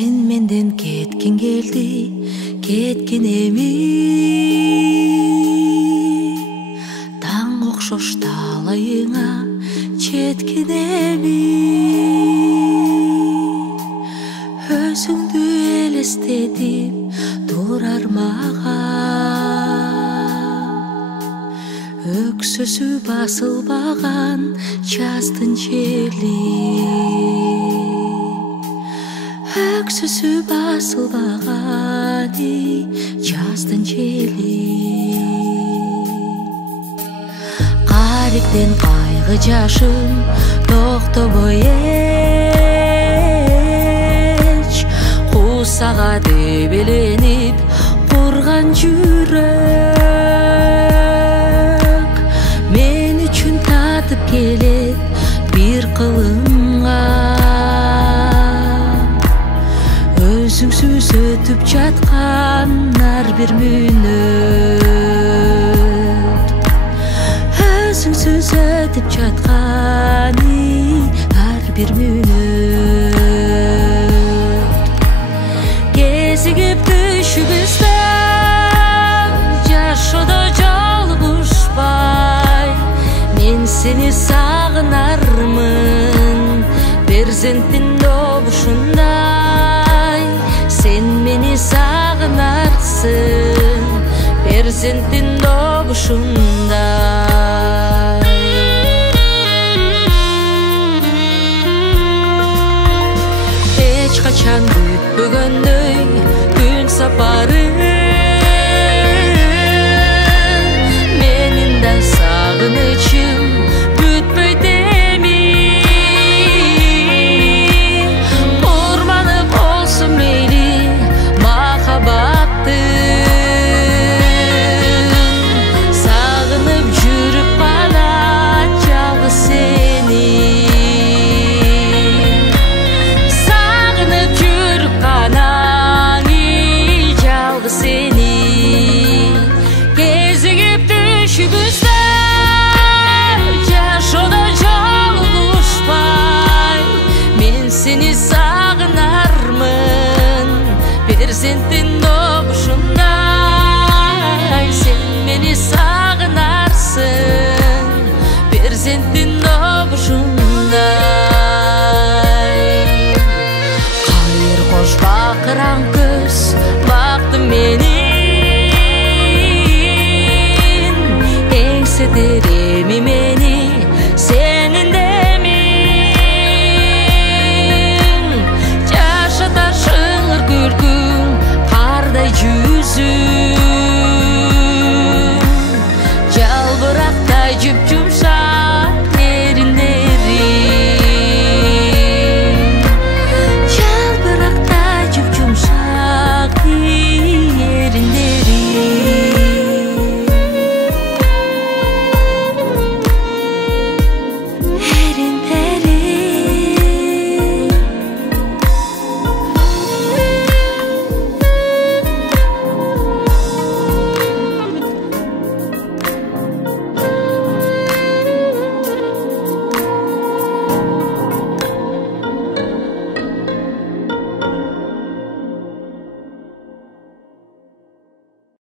Sen menden ketkin geldi, ketkin emi. Taң okşoş talayıңа четkin emi. Özüңdü elestedip turar mаған. Öksüsü basılбаган жаздын жели. Öksüsü basılбаган жаздын жели. Кариктен кайгы жашын токтобой эч. Кусага дебеленип курган жүрөк. Мен үчүн татып келет бир кылыңа. Өзүңсүз өтүп жаткан ар бир мүнөт. Өзүңсүз өтүп жаткан ар бир мүнөт. Кезигип түшүбүздө жашоодо жалгышпай, мен сени сагынармын перзенттин добушундай. Sen meni sağınarsın perzentin doğuşunday. Hiç kaçan büyütbөгөндөй gün saparı. Menin de sağınычым бүтпөйт эми. Kurbanı bolsun meyli сагынып жүрүп кала жалгыз сени. Сагынып жүрүп кала жалгыз сени. Кезигип түшүбүздө жашоодо жалгышпай, мен сени сагынармын перзенттин добушундай. Sen meni sağınarsın perzentin dobушундай. Кайыр кош бакыран көз бактым мени.